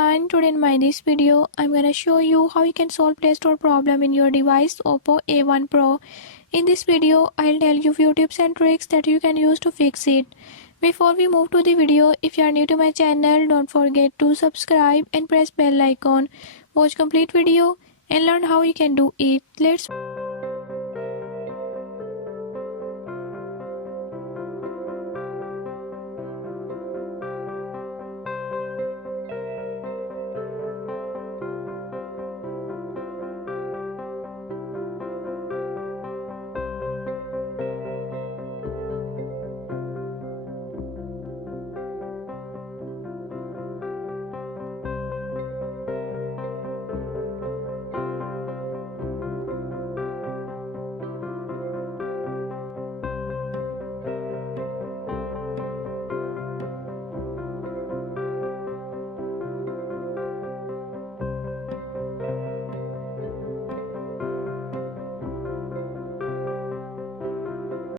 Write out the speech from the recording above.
And today in my this video, I'm gonna show you how you can solve Play Store problem in your device Oppo A1 Pro. In this video, I'll tell you few tips and tricks that you can use to fix it. Before we move to the video, if you are new to my channel, don't forget to subscribe and press bell icon. Watch complete video and learn how you can do it. Let's